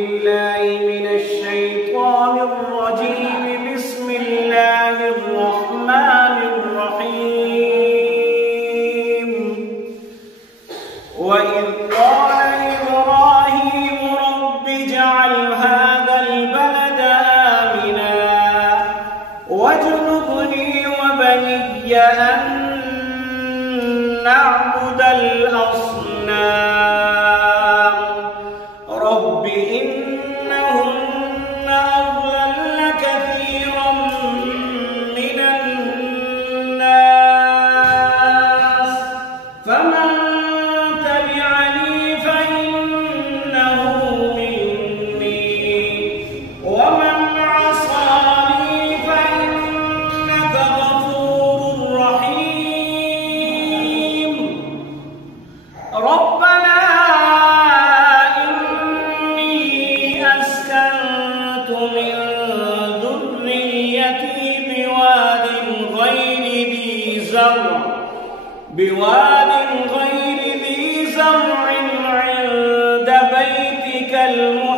بالله من الشيطان الرجيم. بسم الله الرحمن الرحيم. وإذ قال إبراهيم رب اجعل هذا البلد آمنا واجنبني وبني أن نعبد الأصنام رب إنهن أضللن كثيرا من الناس فمن تبعني فإنه مني ومن عصاني فإنك غفور رحيم. ربنا من ذريتي بواد غير ذي زرع عند بيتك المحرم